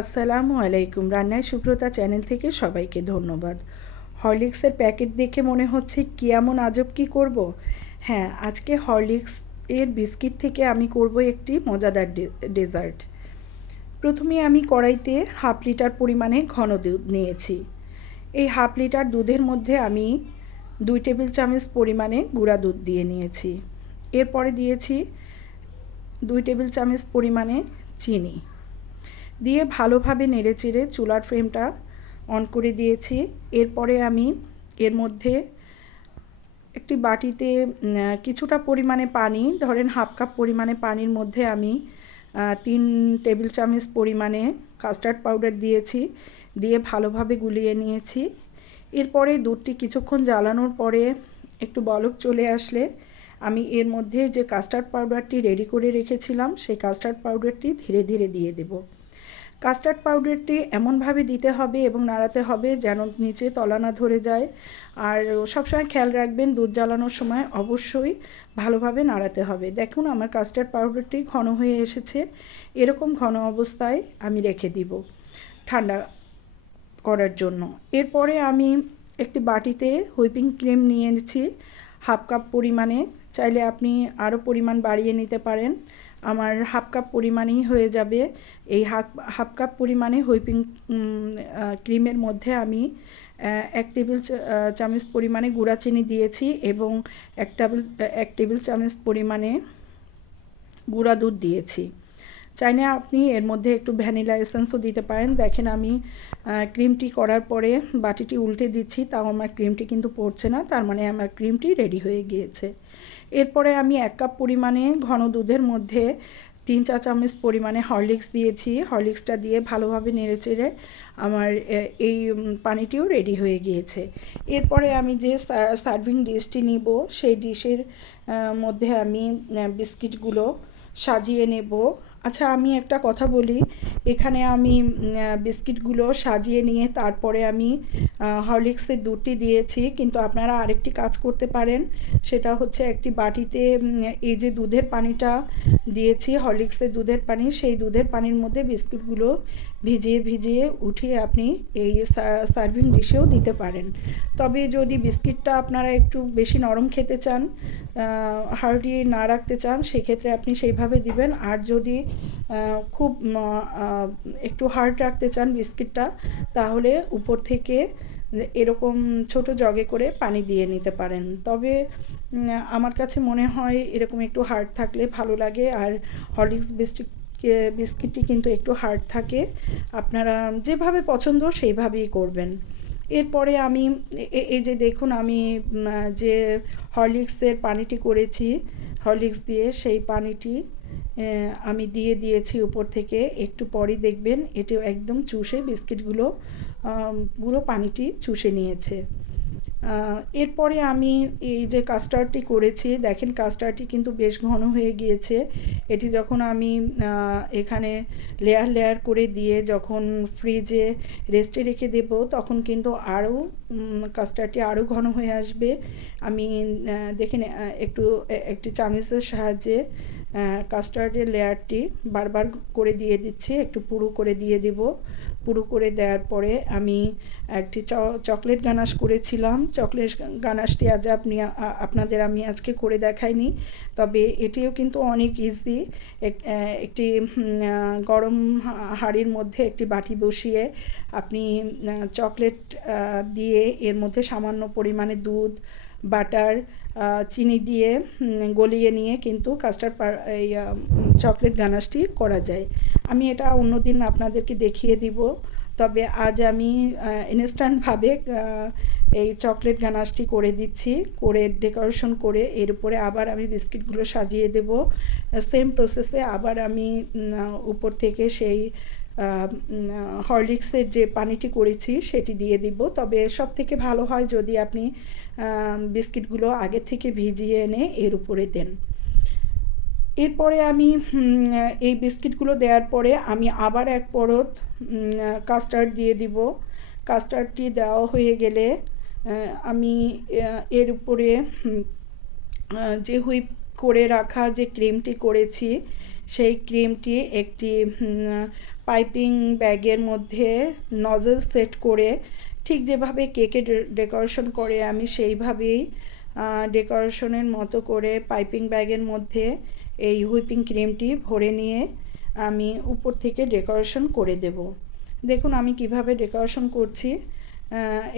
আসসালামু আলাইকুম। রান্নায় সুব্রতা চ্যানেল থেকে সবাইকে ধন্যবাদ। হরলিক্সের প্যাকেট দেখে মনে হচ্ছে কি এমন আজব কি করব। হ্যাঁ, আজকে হরলিক্স এর বিস্কিট থেকে আমি করব একটি মজাদার ডেজার্ট। প্রথমে আমি কড়াইতে 1/2 লিটার পরিমাণে ঘন দুধ নিয়েছি। এই 1/2 লিটার দুধের মধ্যে আমি 2 টেবিল চামচ পরিমাণে গুঁড়া দুধ দিয়ে নিয়েছি। এরপরে দিয়েছি 2 টেবিল চামচ পরিমাণে চিনি দিয়ে ভালোভাবে নেড়েচেড়ে চুলার ফ্লেমটা অন করে দিয়েছি। এরপরে আমি এর মধ্যে একটি বাটিতে কিছুটা পরিমাণে পানি, ধরেন 1/2 কাপ পরিমাণে পানির মধ্যে আমি 3 টেবিল চামচ পরিমাণে কাস্টার্ড পাউডার দিয়েছি, দিয়ে ভালোভাবে গুলিয়ে নিয়েছি। এরপরে দুধটি কিছুক্ষণ জ্বালানোর পরে একটু বলক চলে আসলে আমি এর মধ্যে যে কাস্টার্ড পাউডারটি রেডি করে রেখেছিলাম সেই কাস্টার্ড পাউডারটি ধীরে ধীরে দিয়ে দেব। কাস্টার্ড পাউডারটি এমনভাবে দিতে হবে এবং নাড়াতে হবে যেন নিচে তলা না ধরে যায়। আর সবসময় খেয়াল রাখবেন দুধ জ্বালানোর সময় অবশ্যই ভালোভাবে নাড়াতে হবে। দেখুন আমার কাস্টার্ড পাউডারটি ঘন হয়ে এসেছে। এরকম ঘন অবস্থায় আমি রেখে দিব ঠান্ডা করার জন্য। এরপরে আমি একটি বাটিতে হুইপিং ক্রিম নিয়ে এনেছি 1/2 কাপ পরিমাণে। চাইলে আপনি আরও পরিমাণ বাড়িয়ে নিতে পারেন। আমার 1/2 কাপ পরিমাণেই হয়ে যাবে। এই হাফ কাপ পরিমাণে হুইপিং ক্রিমের মধ্যে আমি 1 টেবিল চামচ পরিমাণে গুঁড়া চিনি দিয়েছি এবং 1 টেবিল চামচ পরিমাণে গুঁড়া দুধ দিয়েছি। চাইলে আপনি এর মধ্যে একটু ভ্যানিলা এসেন্সও দিতে পারেন। দেখেন আমি ক্রিমটি করার পরে বাটিটি উল্টে দিচ্ছি, তাও আমার ক্রিমটি কিন্তু পড়ছে না, তার মানে আমার ক্রিমটি রেডি হয়ে গিয়েছে। এরপরে আমি 1 কাপ পরিমাণে ঘন দুধের মধ্যে 3 চা চামচ পরিমাণে হরলিক্স দিয়েছি। হরলিক্সটা দিয়ে ভালোভাবে নেড়েচেড়ে আমার এই পানিটিও রেডি হয়ে গিয়েছে। এরপরে আমি যে সার্ভিং ডিশটি নিব সেই ডিশের মধ্যে আমি বিস্কিটগুলো সাজিয়ে নেব। আচ্ছা, আমি একটা কথা বলি, এখানে আমি বিস্কিটগুলো সাজিয়ে নিয়ে তারপরে আমি হরলিক্সের দুধটি দিয়েছি, কিন্তু আপনারা আরেকটি কাজ করতে পারেন। সেটা হচ্ছে একটি বাটিতে এই যে দুধের পানিটা দিয়েছি, হরলিক্সের দুধের পানি, সেই দুধের পানির মধ্যে বিস্কিটগুলো ভিজিয়ে ভিজিয়ে উঠিয়ে আপনি এই সার্ভিং ডিশেও দিতে পারেন। তবে যদি বিস্কিটটা আপনারা একটু বেশি নরম খেতে চান, হার্ডি না রাখতে চান, সেক্ষেত্রে আপনি সেইভাবে দিবেন। আর যদি খুব একটু হার্ড রাখতে চান বিস্কিটটা, তাহলে উপর থেকে এরকম ছোট জগে করে পানি দিয়ে নিতে পারেন। তবে আমার কাছে মনে হয় এরকম একটু হার্ড থাকলে ভালো লাগে। আর হরলিক্স বিস্কিটটি কিন্তু একটু হার্ড থাকে। আপনারা যেভাবে পছন্দ সেইভাবেই করবেন। এরপরে আমি এই যে দেখুন আমি যে হরলিক্সের পানিটি করেছি, হরলিক্স দিয়ে সেই পানিটি আমি দিয়ে দিয়েছি উপর থেকে। একটু পরই দেখবেন এটিও একদম চুষে বিস্কিটগুলো পুরো পানিটি চুষে নিয়েছে। এরপরে আমি এই যে কাস্টার্ডটি করেছি, দেখেন কাস্টার্ডটি কিন্তু বেশ ঘন হয়ে গিয়েছে। এটি যখন আমি এখানে লেয়ার লেয়ার করে দিয়ে যখন ফ্রিজে রেস্টে রেখে দেব, তখন কিন্তু আরও কাস্টার্ডটি আরও ঘন হয়ে আসবে। আমি দেখেন একটি চামচের সাহায্যে কাস্টার্ডের লেয়ারটি বারবার করে দিয়ে দিচ্ছি, একটু পুরো করে দিয়ে দেব। পুরো করে দেওয়ার পরে আমি একটি চকলেট গানাশ করেছিলাম। চকলেট গানাশটি আজ আপনাদের আমি আজকে করে দেখাইনি, তবে এটিও কিন্তু অনেক ইজি। একটি গরম হাঁড়ির মধ্যে একটি বাটি বসিয়ে আপনি চকলেট দিয়ে এর মধ্যে সামান্য পরিমাণে দুধ, বাটার, চিনি দিয়ে গলিয়ে নিয়ে কিন্তু এই চকলেট গানাশটি করা যায়। আমি এটা অন্যদিন আপনাদেরকে দেখিয়ে দিব, তবে আজ আমি ইনস্ট্যান্টভাবে এই চকলেট গানাশটি করে দিচ্ছি। করে ডেকোরেশন করে এর উপরে আবার আমি বিস্কিটগুলো সাজিয়ে দেব। সেম প্রসেসে আবার আমি উপর থেকে সেই হরলিক্সের যে পানিটি করেছি সেটি দিয়ে দিব। তবে সব থেকে ভালো হয় যদি আপনি বিস্কিটগুলো আগে থেকে ভিজিয়ে এনে এর উপরে দেন। এরপরে আমি এই বিস্কিটগুলো দেওয়ার পরে আমি আবার এক পরত কাস্টার্ড দিয়ে দিব। কাস্টার্ডটি দেওয়া হয়ে গেলে আমি এর উপরে যে হুইপ করে রাখা যে ক্রিমটি করেছি সেই ক্রিমটি একটি পাইপিং ব্যাগের মধ্যে নজল সেট করে ঠিক যেভাবে কেকে ডেকোরেশন করে আমি সেইভাবেই ডেকোরেশনের মতো করে পাইপিং ব্যাগের মধ্যে এই হুইপিং ক্রিমটি ভরে নিয়ে আমি উপর থেকে ডেকোরেশন করে দেব। দেখুন আমি কিভাবে ডেকোরেশন করছি।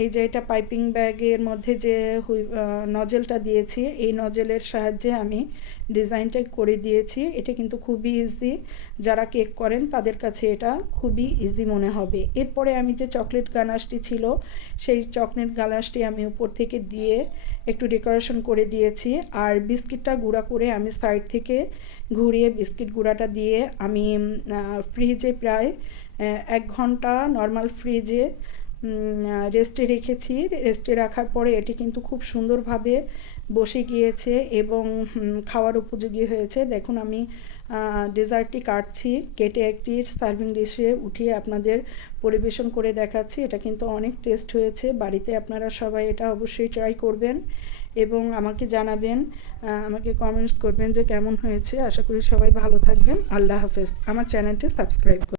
এই যে এটা পাইপিং ব্যাগের মধ্যে যে নজেলটা দিয়েছি, এই নজেলের সাহায্যে আমি ডিজাইনটা করে দিয়েছি। এটা কিন্তু খুবই ইজি, যারা কেক করেন তাদের কাছে এটা খুবই ইজি মনে হবে। এরপরে আমি যে চকলেট গানাশটি ছিল, সেই চকলেট গানাশটি আমি উপর থেকে দিয়ে একটু ডেকোরেশন করে দিয়েছি। আর বিস্কিটটা গুঁড়া করে আমি সাইড থেকে ঘুরিয়ে বিস্কিট গুঁড়াটা দিয়ে আমি ফ্রিজে প্রায় 1 ঘন্টা নর্মাল ফ্রিজে রেস্টে রেখেছি। রেস্টে রাখার পরে এটি কিন্তু খুব সুন্দরভাবে বসে গিয়েছে এবং খাওয়ার উপযোগী হয়েছে। দেখুন আমি ডেজার্টটি কাটছি, কেটে একটি সার্ভিং ডিশে উঠিয়ে আপনাদের পরিবেশন করে দেখাচ্ছি। এটা কিন্তু অনেক টেস্ট হয়েছে। বাড়িতে আপনারা সবাই এটা অবশ্যই ট্রাই করবেন এবং আমাকে জানাবেন, আমাকে কমেন্টস করবেন যে কেমন হয়েছে। আশা করি সবাই ভালো থাকবেন। আল্লাহ হাফেজ। আমার চ্যানেলটি সাবস্ক্রাইব করুন।